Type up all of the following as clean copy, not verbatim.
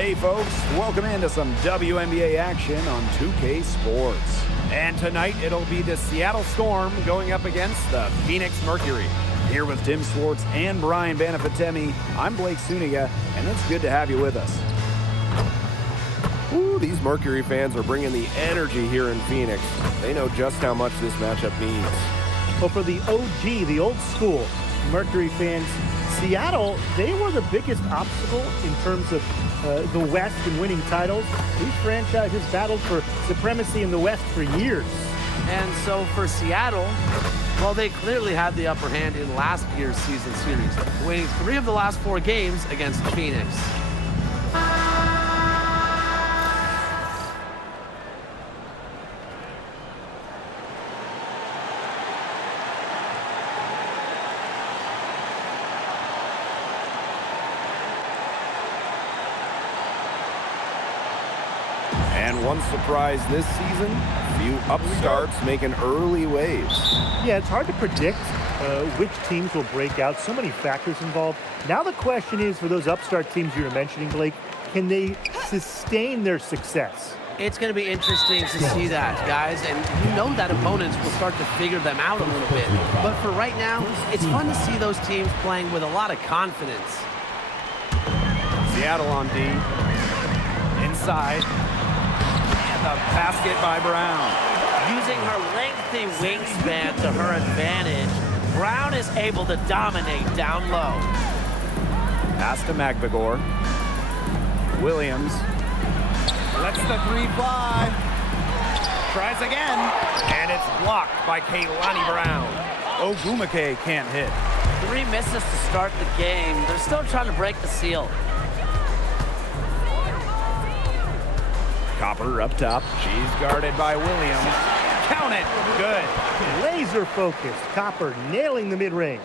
Hey folks, welcome into some WNBA action on 2K Sports. And tonight it'll be the Seattle Storm going up against the Phoenix Mercury. Here with Tim Swartz and Brian Banafitemi, I'm Blake Suniga, and it's good to have you with us. Ooh, these Mercury fans are bringing the energy here in Phoenix. They know just how much this matchup means. Well, for the OG, the old school Mercury fans, Seattle, they were the biggest obstacle in terms of the West and winning titles. These franchises battled for supremacy in the West for years. And so for Seattle, well, they clearly had the upper hand in last year's season series, winning 3 of the last 4 games against Phoenix. And one surprise this season, a few upstarts making early waves. Yeah, it's hard to predict which teams will break out. So many factors involved. Now the question is, for those upstart teams you were mentioning, Blake, can they sustain their success? It's going to be interesting to see that, guys, and you know that opponents will start to figure them out a little bit. But for right now, it's fun to see those teams playing with a lot of confidence. Seattle on D. Inside. The basket by Brown. Using her lengthy wingspan to her advantage, Brown is able to dominate down low. Pass to McVigor. Williams lets the 3 fly. Tries again, and it's blocked by Kaylani Brown. Ogumake can't hit. 3 misses to start the game. They're still trying to break the seal. Copper up top. She's guarded by Williams. Count it. Good. Laser focused. Copper nailing the mid-range.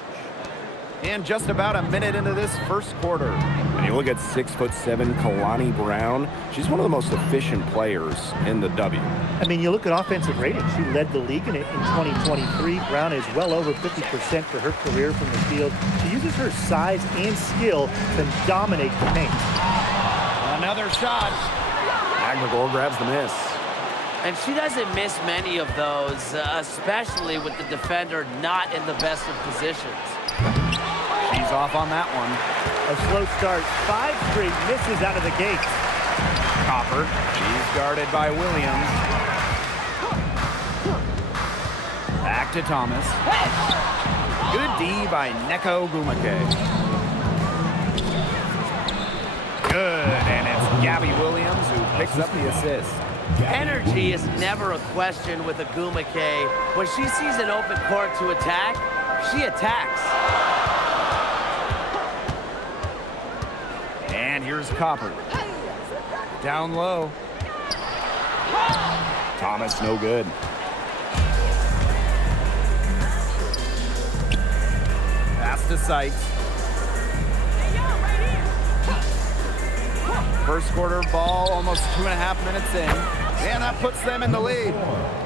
And just about a minute into this first quarter. And you look at 6'7" Kalani Brown. She's one of the most efficient players in the W. I mean, you look at offensive rating. She led the league in 2023. Brown is well over 50% for her career from the field. She uses her size and skill to dominate the paint. Another shot. McVigor grabs the miss. And she doesn't miss many of those, especially with the defender not in the best of positions. She's off on that one. A slow start. 5 straight misses out of the gate. Copper. She's guarded by Williams. Back to Thomas. Good D by Neko Ogumake. Good, and it's Gabby Williams who picks up the assist. Energy is never a question with Ogumake. When she sees an open court to attack, she attacks. And here's Copper. Down low. Thomas no good. Pass to Sykes. First quarter ball, almost 2.5 minutes in. And that puts them in the lead.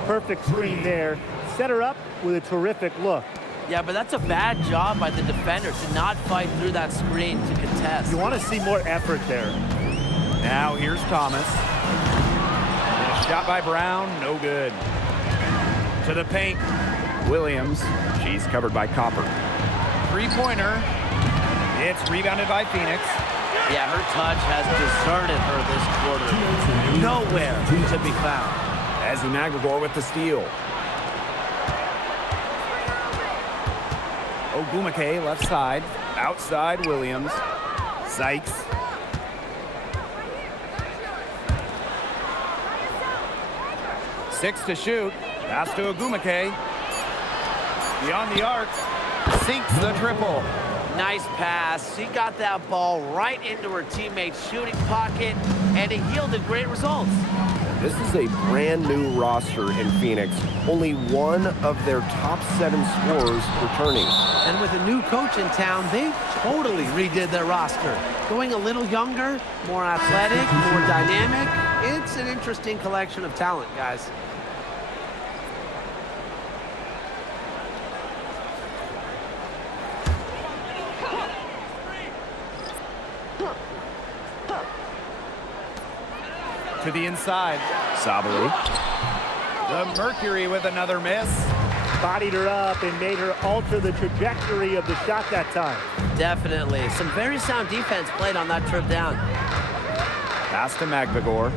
Perfect screen there. Set her up with a terrific look. Yeah, but that's a bad job by the defender to not fight through that screen to contest. You want to see more effort there. Now here's Thomas. And a shot by Brown, no good. To the paint, Williams. She's covered by Copper. 3-pointer. It's rebounded by Phoenix. Yeah, her touch has deserted her this quarter. Nowhere to be found. Ezzy McVigor with the steal. Ogumake left side. Outside Williams. Sykes. Six to shoot. Pass to Ogumake. Beyond the arc. Sinks the triple. Nice pass. She got that ball right into her teammate's shooting pocket, and it yielded great results. This is a brand new roster in Phoenix. Only one of their top 7 scorers returning. And with a new coach in town, they totally redid their roster. Going a little younger, more athletic, more dynamic. It's an interesting collection of talent, guys. To the inside. Sabali. The Mercury with another miss. Bodied her up and made her alter the trajectory of the shot that time. Definitely. Some very sound defense played on that trip down. Pass to Magbagor.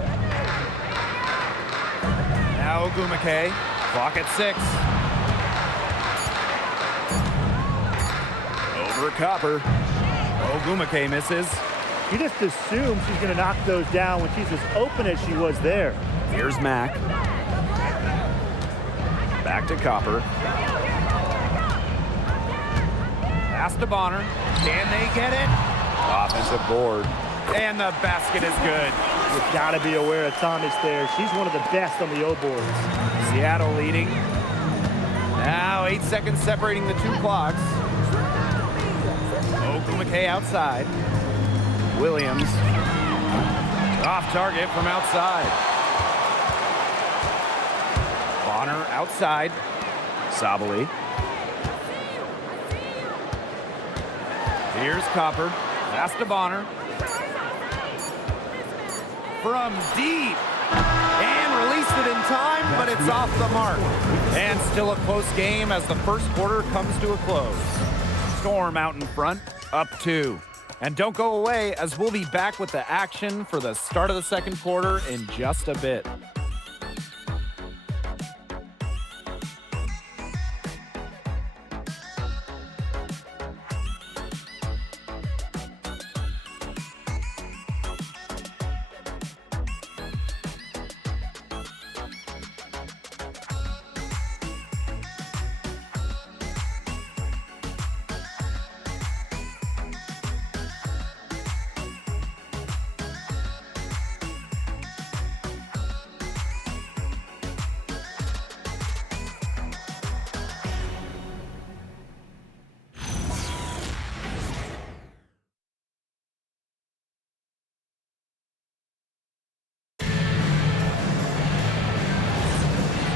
Now Ogumake. Clock at 6. Over Copper. Ogumake misses. She just assumes she's going to knock those down when she's as open as she was there. Here's Mack. Back to Copper. Pass to Bonner. Can they get it? Offensive board. And the basket is good. You've got to be aware of Thomas there. She's one of the best on the O boards. Seattle leading. Now 8 seconds separating the two clocks. Ogumake outside. Williams. Off target from outside. Bonner outside. Sabali. Here's Copper. Pass to Bonner. From deep. And released it in time, but it's off the mark. And still a close game as the first quarter comes to a close. Storm out in front, up 2. And don't go away, as we'll be back with the action for the start of the second quarter in just a bit.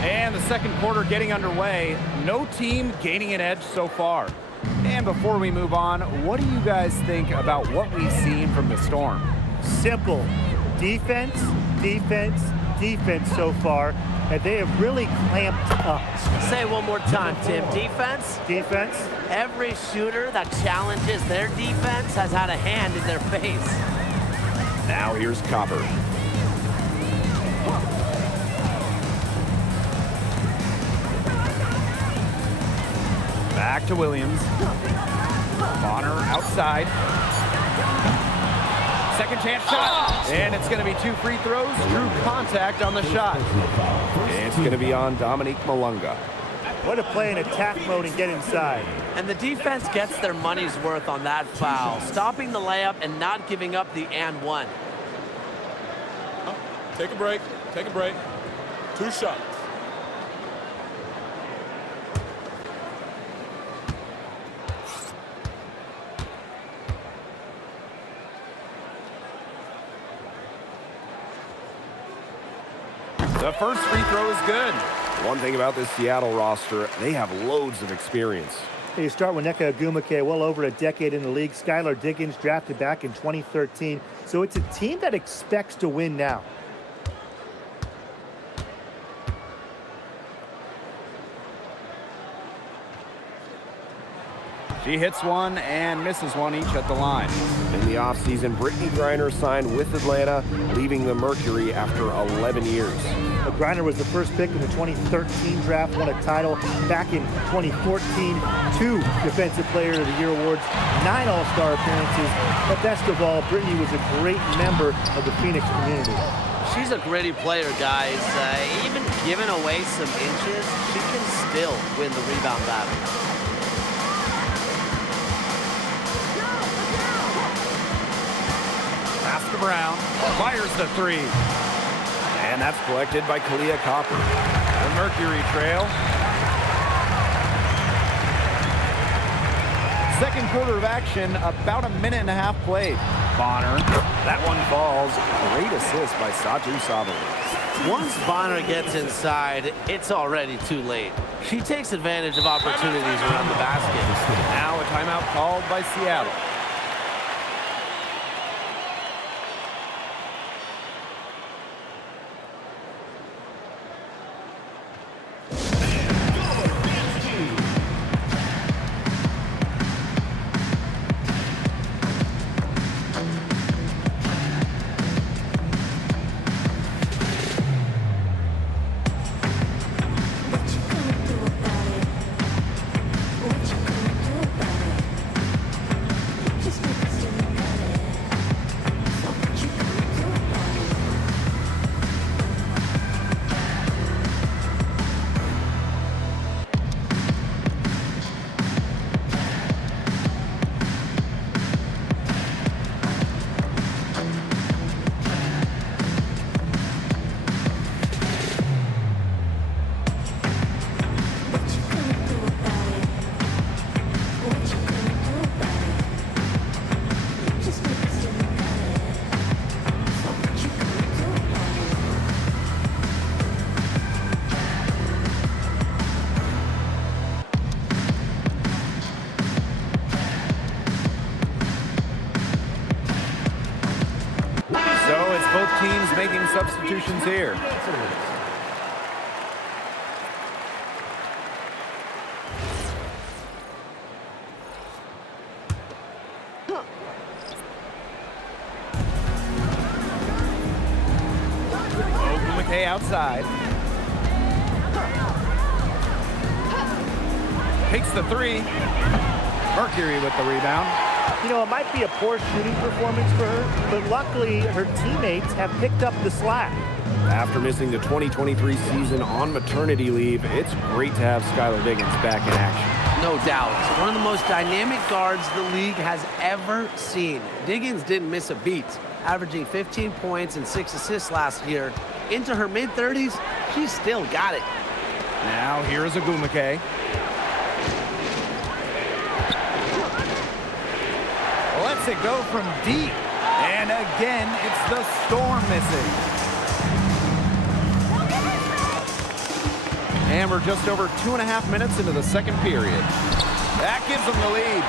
And the second quarter getting underway. No team gaining an edge so far. And before we move on, what do you guys think about what we've seen from the Storm? Simple. Defense, defense, defense so far. And they have really clamped up. Say it one more time, Tim. Defense? Defense. Every shooter that challenges their defense has had a hand in their face. Now here's Copper. Back to Williams. Bonner outside. Second chance shot. And it's going to be 2 free throws. Drew contact on the shot. It's going to be on Dominique Malunga. What a play in attack mode and get inside. And the defense gets their money's worth on that foul, stopping the layup and not giving up the and one. Take a break. Take a break. 2 shots. The first free throw is good. One thing about this Seattle roster, they have loads of experience. You start with Nneka Ogumake, well over a decade in the league. Skylar Diggins drafted back in 2013. So it's a team that expects to win now. She hits one and misses one each at the line. In the offseason, Brittany Griner signed with Atlanta, leaving the Mercury after 11 years. Griner was the first pick in the 2013 draft, won a title back in 2014, 2 Defensive Player of the Year awards, 9 All-Star appearances. But best of all, Brittany was a great member of the Phoenix community. She's a gritty player, guys. Even giving away some inches, she can still win the rebound battle. Pass to Brown. Fires the 3. And that's collected by Kalia Copper. The Mercury trail. Second quarter of action, about a minute and a half played. Bonner. That one falls. Great assist by Satu Sabali. Once Bonner gets inside, it's already too late. She takes advantage of opportunities around the basket. Now a timeout called by Seattle. substitutions here. Ogumake outside. Takes the three. Mercury with the rebound. You know, it might be a poor shooting performance for her, but luckily her teammates have picked up the slack. After missing the 2023 season on maternity leave, it's great to have Skylar Diggins back in action. No doubt. One of the most dynamic guards the league has ever seen. Diggins didn't miss a beat, averaging 15 points and 6 assists last year. Into her mid-30s, she's still got it. Now here is Ogumake. Lets it go from deep. And again, it's the Storm missing. And we're just over 2.5 minutes into the second period. That gives them the lead.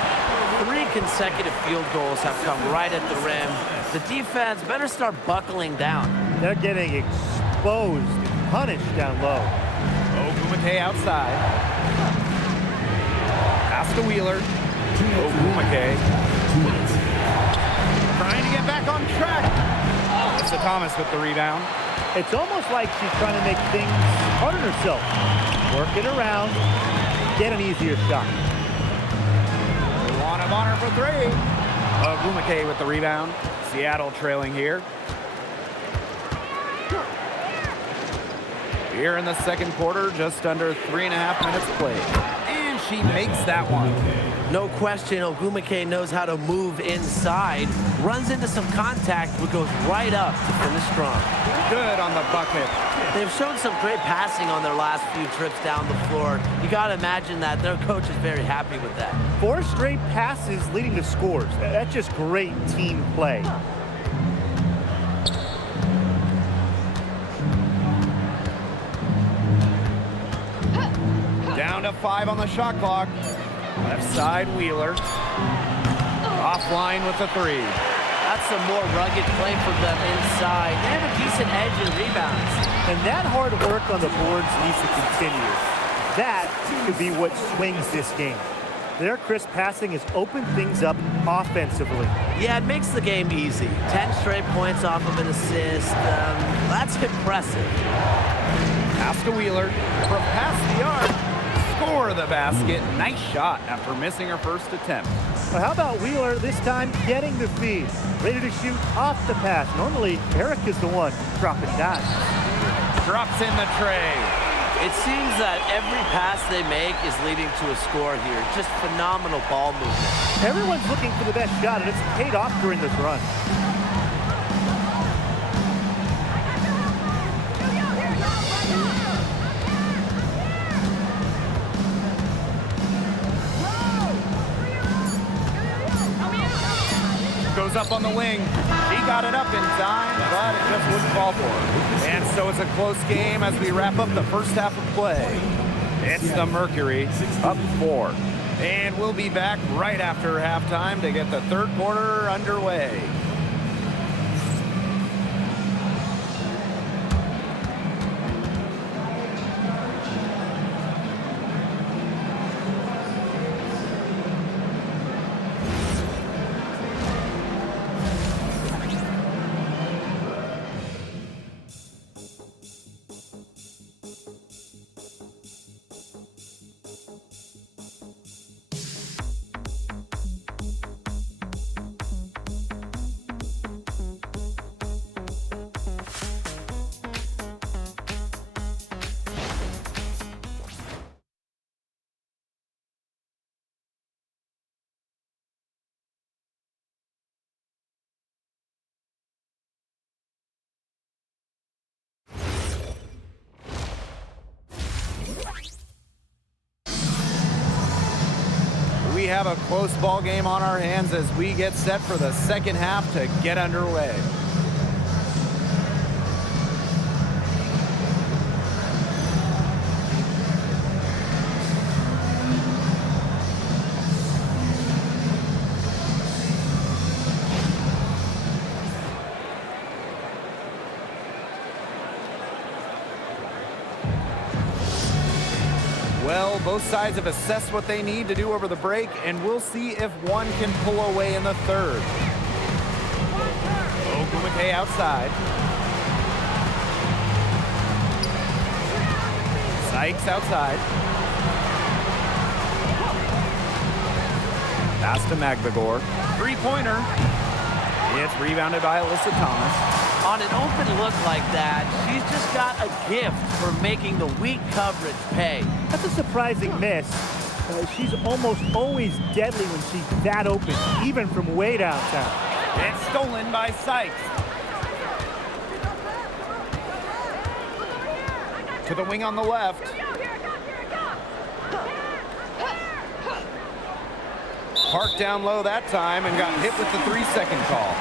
3 consecutive field goals have come right at the rim. The defense better start buckling down. They're getting exposed and punished down low. Ogumake outside. Pass to Wheeler. Ogumake. Trying to get back on track. It's Thomas with the rebound. It's almost like she's trying to make things hard on herself. Work it around, get an easier shot. Wand of honor for 3. Ogumake with the rebound. Seattle trailing here. Here in the second quarter, just under 3.5 minutes played. And she makes that one. No question, Ogumake knows how to move inside, runs into some contact, but goes right up to finish strong. Good on the bucket. They've shown some great passing on their last few trips down the floor. You got to imagine that their coach is very happy with that. 4 straight passes leading to scores. That's just great team play. Down to 5 on the shot clock. Left side, Wheeler. Offline with the 3. That's some more rugged play from them inside. They have a decent edge in rebounds. And that hard work on the boards needs to continue. That could be what swings this game. Their crisp passing has opened things up offensively. Yeah, it makes the game easy. 10 straight points off of an assist. That's impressive. Pass to Wheeler. From past the arc. Score the basket. Nice shot after missing her first attempt. Well, how about Wheeler this time getting the feed? Ready to shoot off the pass. Normally, Eric is the one dropping dimes. Drops in the tray. It seems that every pass they make is leading to a score here. Just phenomenal ball movement. Everyone's looking for the best shot, and it's paid off during this run. Goes up on the wing. He got it up in time, but it just wouldn't fall for her. And so it's a close game as we wrap up the first half of play. It's the Mercury up 4. And we'll be back right after halftime to get the third quarter underway. We have a close ball game on our hands as we get set for the second half to get underway. Well, both sides have assessed what they need to do over the break, and we'll see if one can pull away in the third. Ogumake outside. Sykes outside. Pass to Magbagor. Three-pointer. It's rebounded by Alyssa Thomas. On an open look like that, she's just got a gift for making the weak coverage pay. That's a surprising miss. She's almost always deadly when she's that open, even from way downtown. It's stolen by Sykes. To the wing on the left. Parked down low that time and got hit with the 3-second call.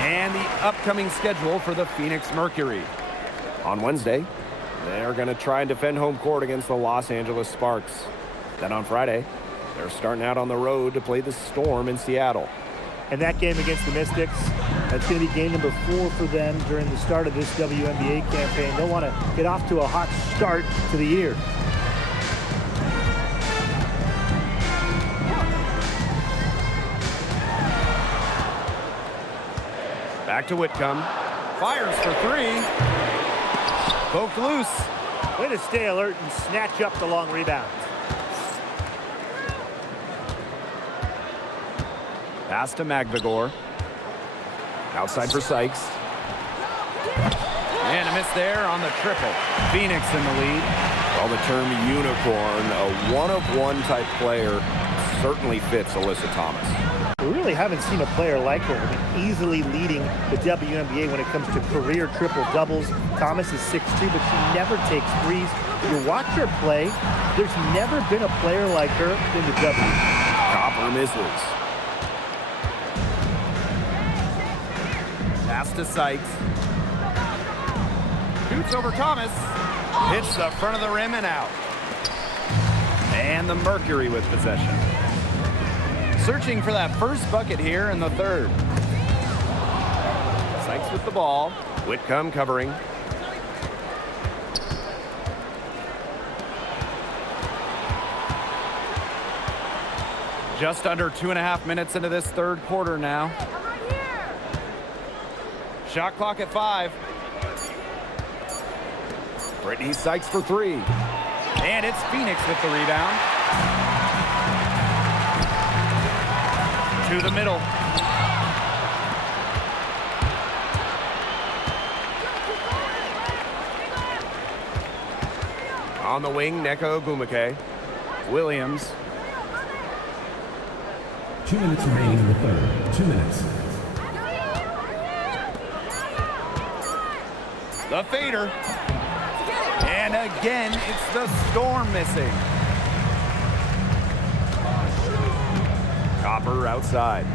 And the upcoming schedule for the Phoenix Mercury. On Wednesday, they're going to try and defend home court against the Los Angeles Sparks. Then on Friday, they're starting out on the road to play the Storm in Seattle. And that game against the Mystics, that's going to be game number 4 for them during the start of this WNBA campaign. They'll want to get off to a hot start to the year. Back to Whitcomb. Fires for 3. Poked loose. Way to stay alert and snatch up the long rebounds. Pass to Magbagor. Outside for Sykes. And a miss there on the triple. Phoenix in the lead. Well, the term unicorn, a one-of-one type player, certainly fits Alyssa Thomas. We really haven't seen a player like her. I mean, easily leading the WNBA when it comes to career triple-doubles. Thomas is 6'2", but she never takes threes. You watch her play, there's never been a player like her in the W. Copper misses. Pass to Sykes. Shoots over Thomas. Hits the front of the rim and out. And the Mercury with possession. Searching for that first bucket here in the third. Sykes with the ball. Whitcomb covering. Just under 2.5 minutes into this third quarter now. Shot clock at 5. Brittany Sykes for 3. And it's Phoenix with the rebound. To the middle. On the wing, Neko Ogumake. Williams. 2 minutes remaining in the third. 2 minutes. The fader. And again, it's the Storm missing. Copper outside.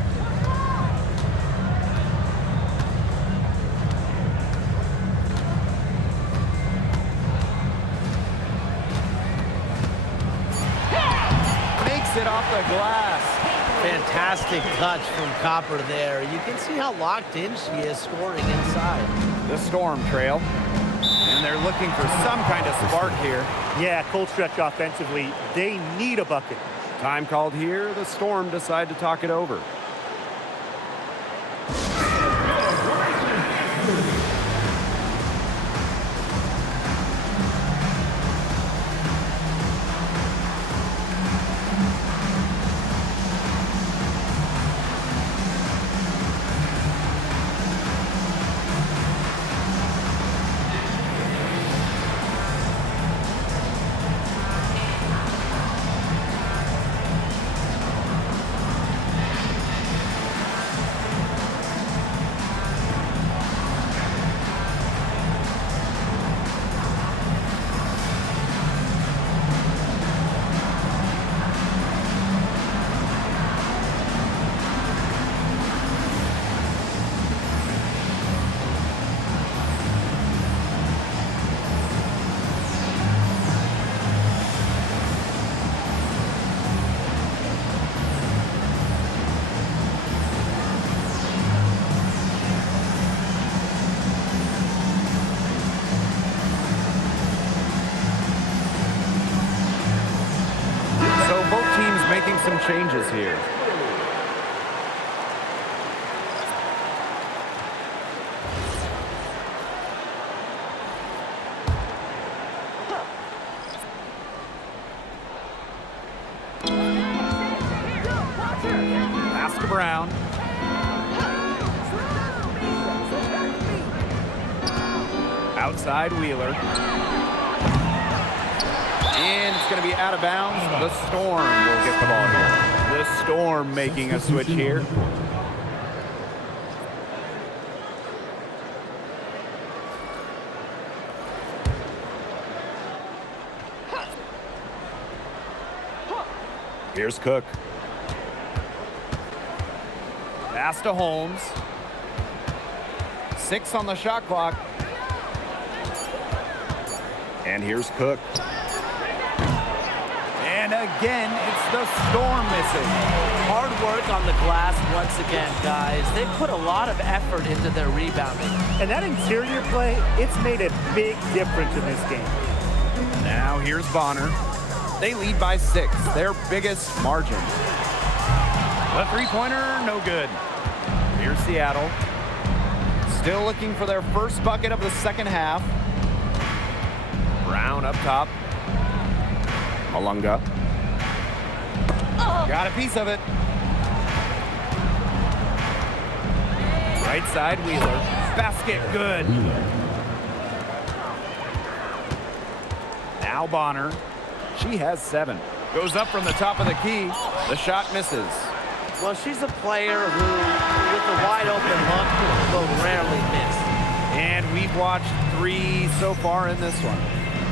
Makes it off the glass. Fantastic touch from Copper there. You can see how locked in she is scoring inside. The Storm trail. And they're looking for some kind of spark here. Yeah, cold stretch offensively. They need a bucket. Time called here. The Storm decide to talk it over. some changes here. Pass to Brown. Outside Wheeler. And it's going to be out of bounds. The Storm will get the ball here. The Storm making a switch here. Here's Cook. Pass to Holmes. 6 on the shot clock. And here's Cook. And again, it's the Storm missing. Hard work on the glass once again, guys. They put a lot of effort into their rebounding. And that interior play, it's made a big difference in this game. Now here's Bonner. They lead by 6, their biggest margin. The three-pointer, no good. Here's Seattle. Still looking for their first bucket of the second half. Brown up top. Malunga. Got a piece of it. Right side, Wheeler. Basket, good. Now Bonner. She has 7. Goes up from the top of the key. The shot misses. Well, she's a player who, with a wide open look, will rarely miss. And we've watched 3 so far in this one.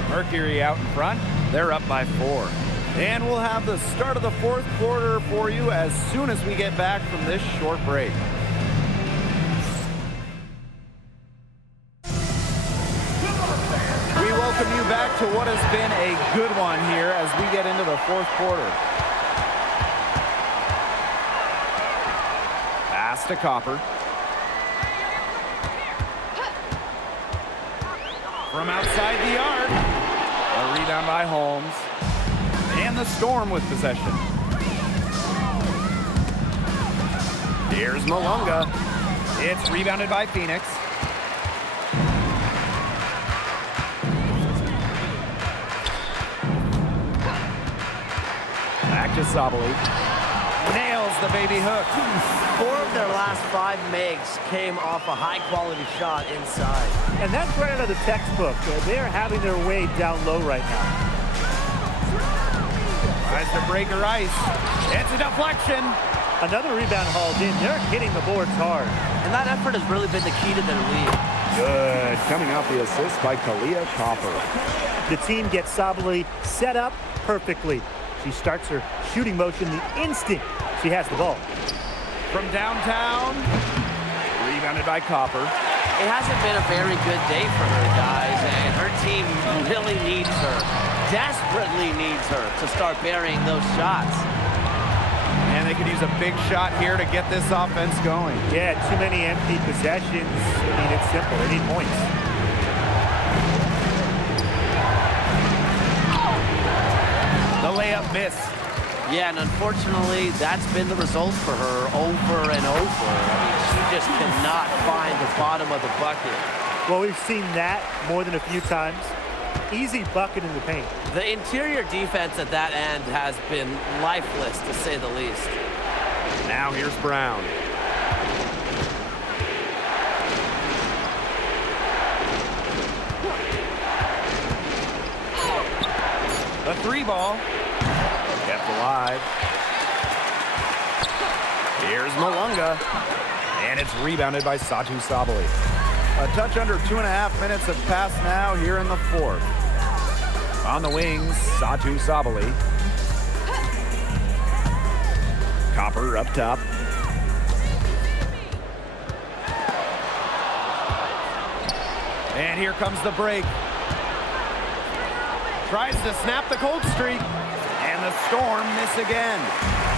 Mercury out in front. They're up by 4. And we'll have the start of the 4th quarter for you as soon as we get back from this short break. We welcome you back to what has been a good one here as we get into the 4th quarter. Pass to Copper. From outside the arc. A rebound by Holmes. And the Storm with possession. Here's Malunga. It's rebounded by Phoenix. Back to Sabali. Nails the baby hook. 4 of their last 5 makes came off a high-quality shot inside. And that's right out of the textbook. They are having their way down low right now. Tries to break her ice. It's a deflection. Another rebound hauled in. They're hitting the boards hard. And that effort has really been the key to their lead. Good. Coming off the assist by Kalia Copper. The team gets Sabali set up perfectly. She starts her shooting motion the instant she has the ball. From downtown. Rebounded by Copper. It hasn't been a very good day for her, guys, and her team really needs her, desperately needs her to start burying those shots. And they could use a big shot here to get this offense going. Yeah, too many empty possessions. I mean, it's simple. They need points. The layup missed. Yeah, and unfortunately, that's been the result for her over and over. I mean, she just cannot find the bottom of the bucket. Well, we've seen that more than a few times. Easy bucket in the paint. The interior defense at that end has been lifeless, to say the least. Now here's Brown. The 3 ball. Kept alive. Here's Malunga. And it's rebounded by Satu Sabali. A touch under 2.5 minutes have passed now here in the 4th. On the wings, Satu Sabali. Copper up top. And here comes the break. Tries to snap the cold streak. And the Storm miss again.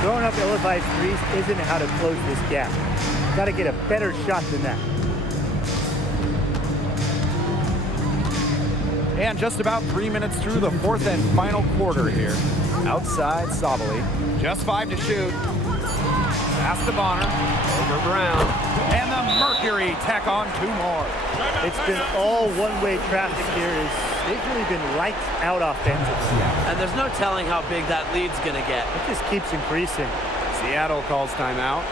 Throwing up ill-advised threes isn't how to close this gap. Got to get a better shot than that. And just about 3 minutes through the fourth and final quarter here. Outside Sabali. Just 5 to shoot. Pass to Bonner. Over Brown. And the Mercury tack on 2 more. It's been all one-way traffic here. They've really been lights out offensively. And there's no telling how big that lead's going to get. It just keeps increasing. Seattle calls timeout.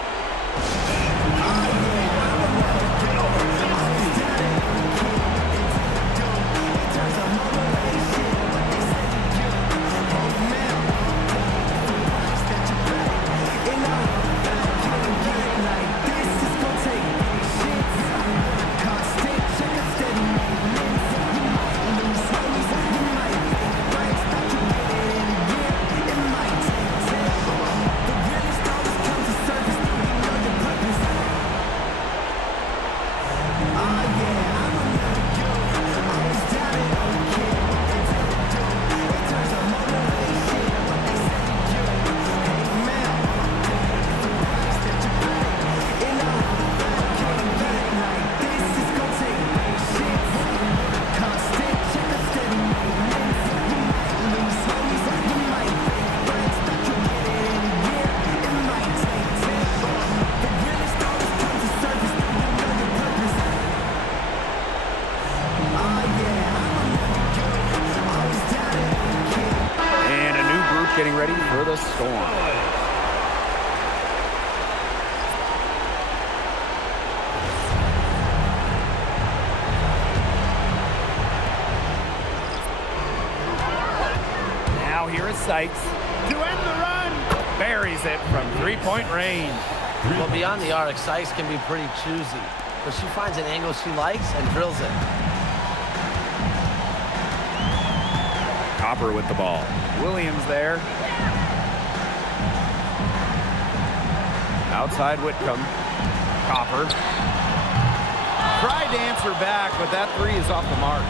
Getting ready for the Storm. Now here is Sykes to end the run. Buries it from 3-point range. Well, beyond the arc, Sykes can be pretty choosy, but she finds an angle she likes and drills it. Copper with the ball. Williams there. Outside Whitcomb. Copper. Tried to answer back, but that 3 is off the mark.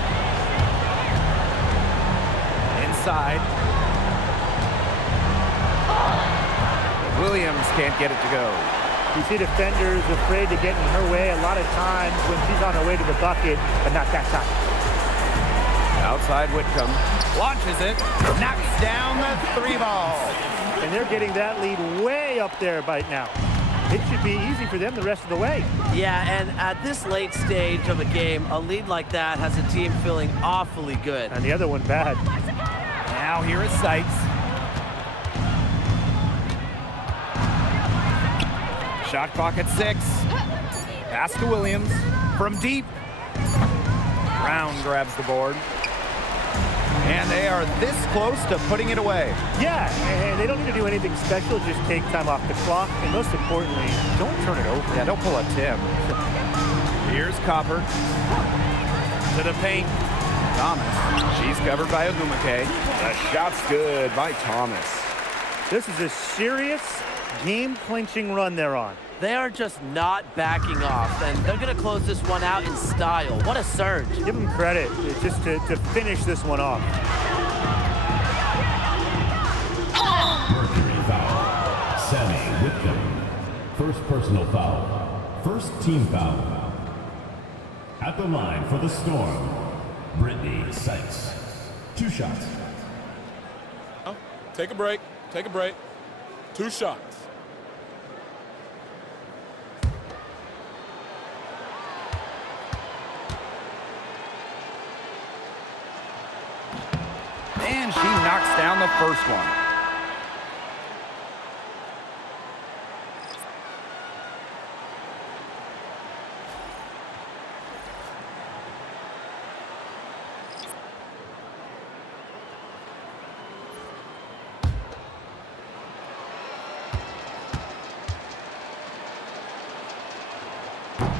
Inside. Williams can't get it to go. You see defenders afraid to get in her way a lot of times when she's on her way to the bucket, but not that time. Outside Whitcomb. Launches it. Knocks down the 3 ball. And they're getting that lead way up there right now. It should be easy for them the rest of the way. Yeah, and at this late stage of a game, a lead like that has a team feeling awfully good. And the other one bad. Now here is Sykes. Shot clock at 6. Pass to Williams. From deep. Brown grabs the board. And they are this close to putting it away. Yeah, and they don't need to do anything special. Just take time off the clock. And most importantly, don't turn it over. Yeah, don't pull a tip. Here's Copper. To the paint. Thomas. She's covered by Ogumake. The shot's good by Thomas. This is a serious game-clinching run they're on. They are just not backing off, and they're going to close this one out in style. What a surge. Give them credit just to finish this one off. Mercury foul. Sammy Whitcomb. First personal foul. First team foul. At the line for the Storm, Brittany Sykes. 2 shots. Take a break. Take a break. 2 shots. And she knocks down the first one.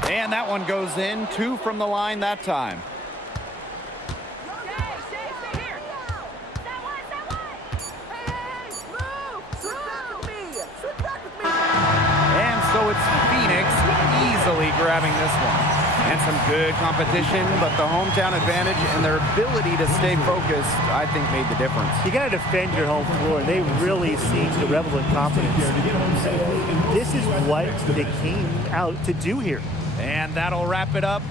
And that one goes in. 2 from the line that time. So it's Phoenix easily grabbing this one. And some good competition, but the hometown advantage and their ability to stay focused, I think, made the difference. You got to defend your home floor, and they really seem to revel in confidence. This is what they came out to do here. And that'll wrap it up.